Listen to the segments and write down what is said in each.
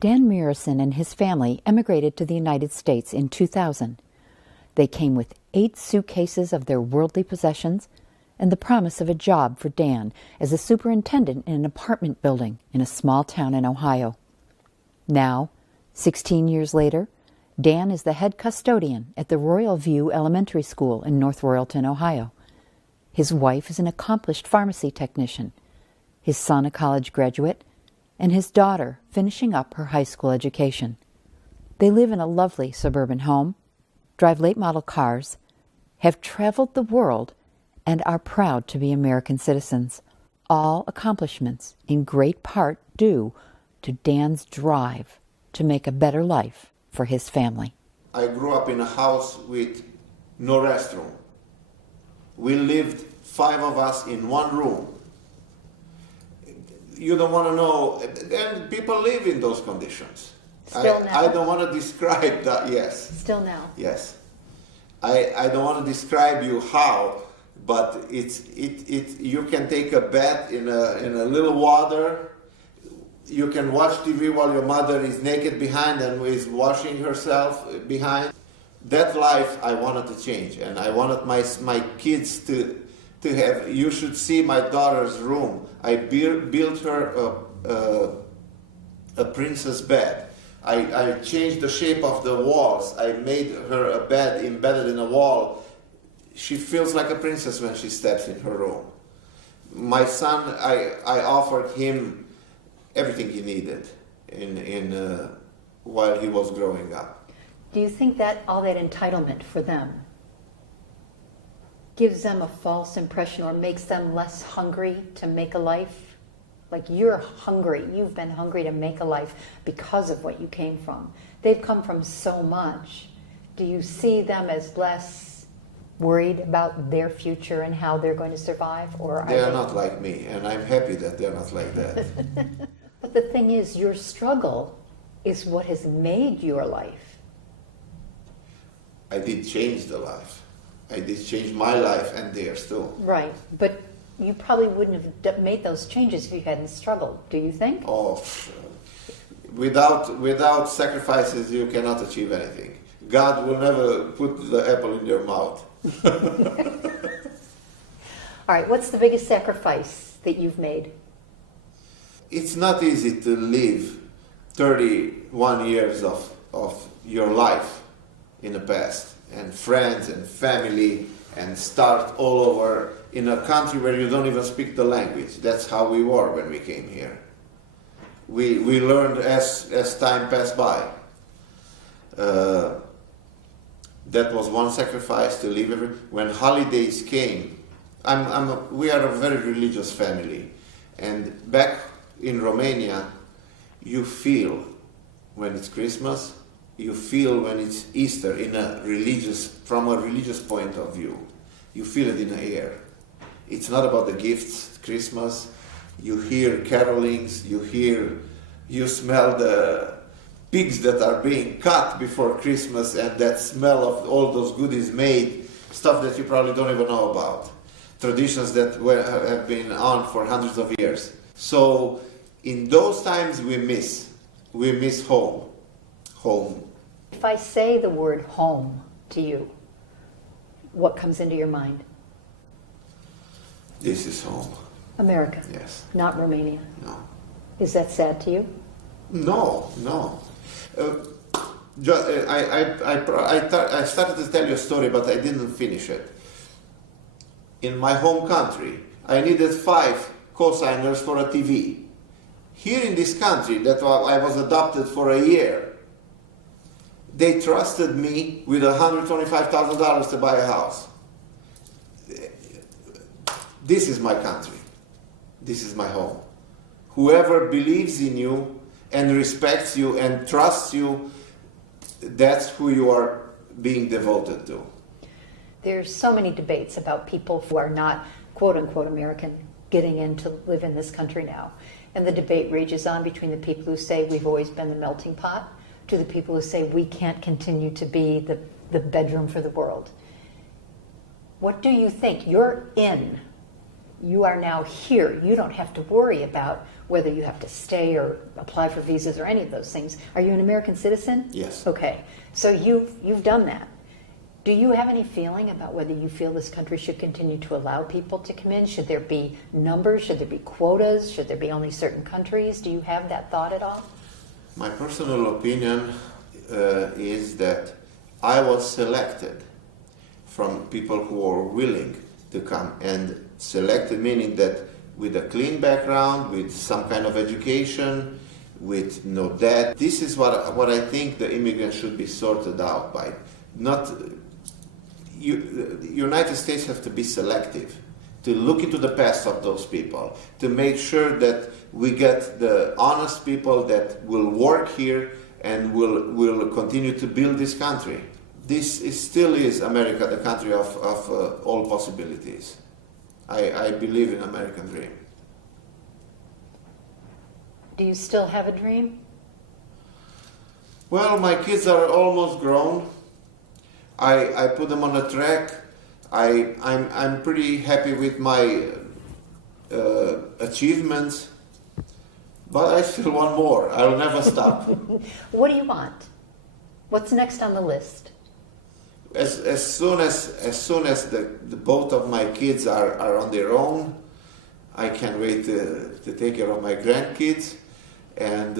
Dan Muresan and his family emigrated to the United States in 2000. They came with 8 suitcases of their worldly possessions and the promise of a job for Dan as a superintendent in an apartment building in a small town in Ohio. Now, 16 years later, Dan is the head custodian at the Royal View Elementary School in North Royalton, Ohio. His wife is an accomplished pharmacy technician, his son a college graduate, and his daughter finishing up her high school education. They live in a lovely suburban home, drive late-model cars, have traveled the world, and are proud to be American citizens. All accomplishments in great part due to Dan's drive to make a better life for his family. I grew up in a house with no restroom. We lived 5 of us in one room. You don't want to know, and people live in those conditions. Still now? I don't want to describe that, yes. Still now? Yes. I don't want to describe you how, but you can take a bath in a little water. You can watch TV while your mother is naked behind and is washing herself behind. That life I wanted to change, and I wanted my kids to have. You should see my daughter's room. I built her a princess bed. I changed the shape of the walls. I made her a bed embedded in a wall. She feels like a princess when she steps in her room. My son, I offered him everything he needed while he was growing up. Do you think that all that entitlement for them gives them a false impression or makes them less hungry to make a life? Like, you're hungry, you've been hungry to make a life because of what you came from. They've come from so much. Do you see them as less worried about their future and how they're going to survive? Or they are not like me, and I'm happy that they're not like that. But the thing is, your struggle is what has made your life. I did change the life. I did change my life and theirs too. Right, but you probably wouldn't have made those changes if you hadn't struggled, do you think? Oh, without sacrifices, you cannot achieve anything. God will never put the apple in your mouth. All right, what's the biggest sacrifice that you've made? It's not easy to live 31 years of your life in the past, and friends and family, and start all over in a country where you don't even speak the language. That's how we were when we came here. We learned as time passed by. That was one sacrifice, to leave when holidays came. We are a very religious family, and back in Romania, you feel when it's Christmas, you feel when it's Easter from a religious point of view. You feel it in the air. It's not about the gifts, Christmas. You hear carolings, you smell the pigs that are being cut before Christmas, and that smell of all those goodies made, stuff that you probably don't even know about. Traditions that have been on for hundreds of years. So in those times we miss home. If I say the word home to you, what comes into your mind? This is home. America? Yes. Not Romania? No. Is that sad to you? No. I started to tell you a story, but I didn't finish it. In my home country, I needed 5 co-signers for a TV. Here in this country, that I was adopted for a year, they trusted me with $125,000 to buy a house. This is my country. This is my home. Whoever believes in you and respects you and trusts you, that's who you are being devoted to. There's so many debates about people who are not quote-unquote American getting in to live in this country now. And the debate rages on between the people who say we've always been the melting pot to the people who say we can't continue to be the bedroom for the world. What do you think? You're in. You are now here. You don't have to worry about whether you have to stay or apply for visas or any of those things. Are you an American citizen? Yes. Okay. So you've done that. Do you have any feeling about whether you feel this country should continue to allow people to come in? Should there be numbers? Should there be quotas? Should there be only certain countries? Do you have that thought at all? My personal opinion is that I was selected from people who are willing to come, and selected meaning that with a clean background, with some kind of education, with no debt. This is what I think the immigrants should be sorted out by. Not the United States have to be selective, to look into the past of those people, to make sure that we get the honest people that will work here and will continue to build this country. This still is America, the country of all possibilities. I believe in American dream. Do you still have a dream? Well, my kids are almost grown. I put them on a track. I'm pretty happy with my achievements, but I still want more. I'll never stop. What do you want? What's next on the list? As soon as the both of my kids are on their own, I can't wait to take care of my grandkids, and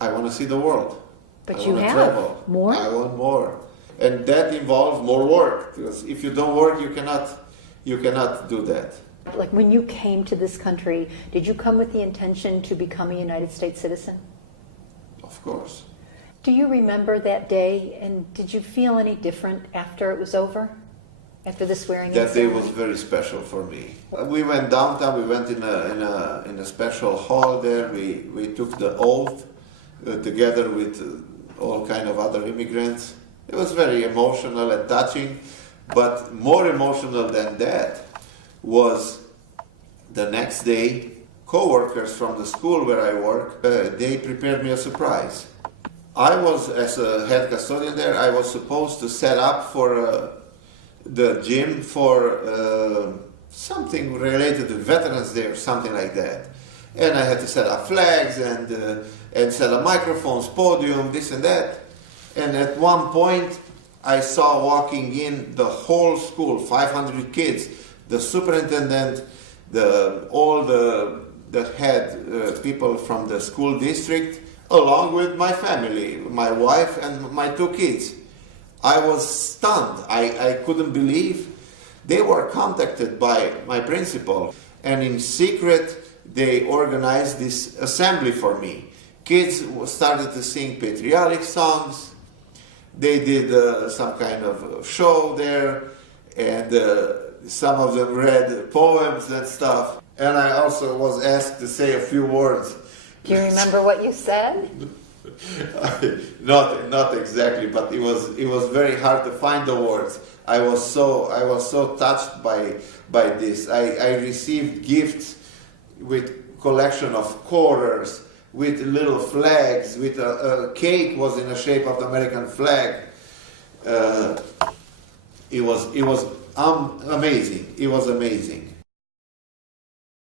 I want to see the world. But I you want to have travel. more? I want more, and that involves more work, because if you don't work, you cannot do that. Like when you came to this country, did you come with the intention to become a United States citizen? Of course. Do you remember that day, and did you feel any different after it was over? After the swearing in That day ceremony? was very special for me. We went downtown. We went in a special hall there. We took the oath together with all kind of other immigrants. It was very emotional and touching. But more emotional than that was the next day. Co-workers from the school where I work, they prepared me a surprise. I was, as a head custodian there, I was supposed to set up for the gym for something related to Veterans Day or something like that. And I had to set up flags and set up microphones, podium, this and that. And at one point, I saw walking in the whole school, 500 kids, the superintendent, all the head people from the school district, along with my family, my wife and my two kids. I was stunned. I couldn't believe. They were contacted by my principal, and in secret they organized this assembly for me. Kids started to sing patriotic songs. They did some kind of show there, and some of them read poems and stuff. And I also was asked to say a few words. Do you remember what you said? Not exactly, but it was very hard to find the words. I was so touched by this. I received gifts with collection of quarters, with little flags, with a cake was in the shape of the American flag. It was amazing. It was amazing.